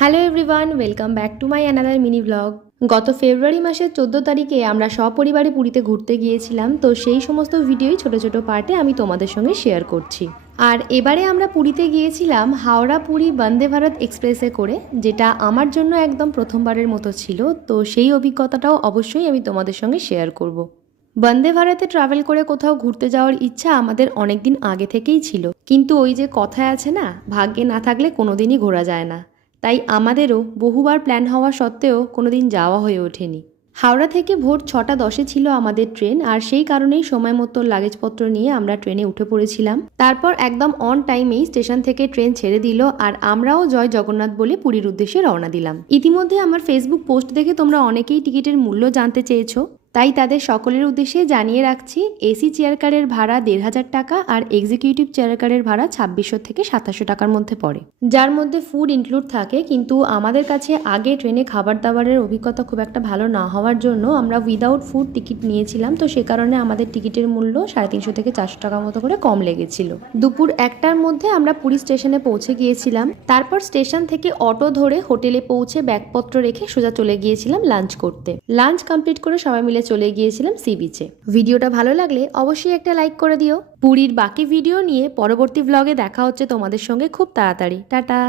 Hello everyone, welcome back to my another mini blog. গত ফেব্রুয়ারি মাসের 14 তারিখে আমরা সপরিবারে পুরীতে ঘুরতে গিয়েছিলাম। তো সেই সমস্ত ভিডিওই ছোট ছোট পার্টে আমি তোমাদের সঙ্গে শেয়ার করছি। আর এবারে আমরা পুরীতে গিয়েছিলাম হাওড়া পুরী বন্দে ভারত এক্সপ্রেসে করে, যেটা আমার জন্য একদম প্রথমবারের মতো ছিল। তো সেই অভিজ্ঞতাটাও অবশ্যই আমি তোমাদের সঙ্গে শেয়ার করব। বন্দে ভারতে ট্রাভেল করে কোথাও ঘুরতে যাওয়ার ইচ্ছা আমাদের অনেক দিন আগে থেকেই ছিল, কিন্তু ওই যে কথায় আছে না, ভাগ্যে না থাকলে কোনোদিনই ঘোরা যায় না। তাই আমাদেরও বহুবার প্ল্যান হওয়া সত্ত্বেও কোনোদিন যাওয়া হয়ে ওঠেনি। হাওড়া থেকে ভোর 6:10 ছিল আমাদের ট্রেন, আর সেই কারণেই সময় মতো লাগেজপত্র নিয়ে আমরা ট্রেনে উঠে পড়েছিলাম। তারপর একদম অন টাইমেই স্টেশন থেকে ট্রেন ছেড়ে দিল, আর আমরাও জয় জগন্নাথ বলে পুরীর উদ্দেশ্যে রওনা দিলাম। ইতিমধ্যে আমার ফেসবুক পোস্ট দেখে তোমরা অনেকেই টিকিটের মূল্য জানতে চেয়েছো, তাই তাদের সকলের উদ্দেশ্যে জানিয়ে রাখছি, এসি চেয়ার কারের ভাড়া 1,500 টাকা আর এক্সিকিউটিভ চেয়ার কারের ভাড়া 2600 থেকে 2700 টাকার মধ্যে পড়ে, যার মধ্যে ফুড ইনক্লুড থাকে। কিন্তু আমাদের কাছে আগে ট্রেনে খাবার দাবারের অভিজ্ঞতা খুব একটা ভালো না হওয়ার জন্য আমরা উইদাউট ফুড টিকিট নিয়েছিলাম। তো সে কারণে আমাদের টিকিটের মূল্য 350 থেকে 400 টাকা মতো করে কম লেগেছিল। দুপুর 1টার মধ্যে আমরা পুরী স্টেশনে পৌঁছে গিয়েছিলাম। তারপর স্টেশন থেকে অটো ধরে হোটেলে পৌঁছে ব্যাগপত্র রেখে সোজা চলে গিয়েছিলাম লাঞ্চ করতে। লাঞ্চ কমপ্লিট করে সবাই মিলে চলে গিয়েছিলাম সি বিচে। ভিডিওটা ভালো লাগলে অবশ্যই একটা লাইক করে দিও। পুরীর বাকি ভিডিও নিয়ে পরবর্তী ব্লগে দেখা হচ্ছে তোমাদের সঙ্গে খুব তাড়াতাড়ি। টাটা।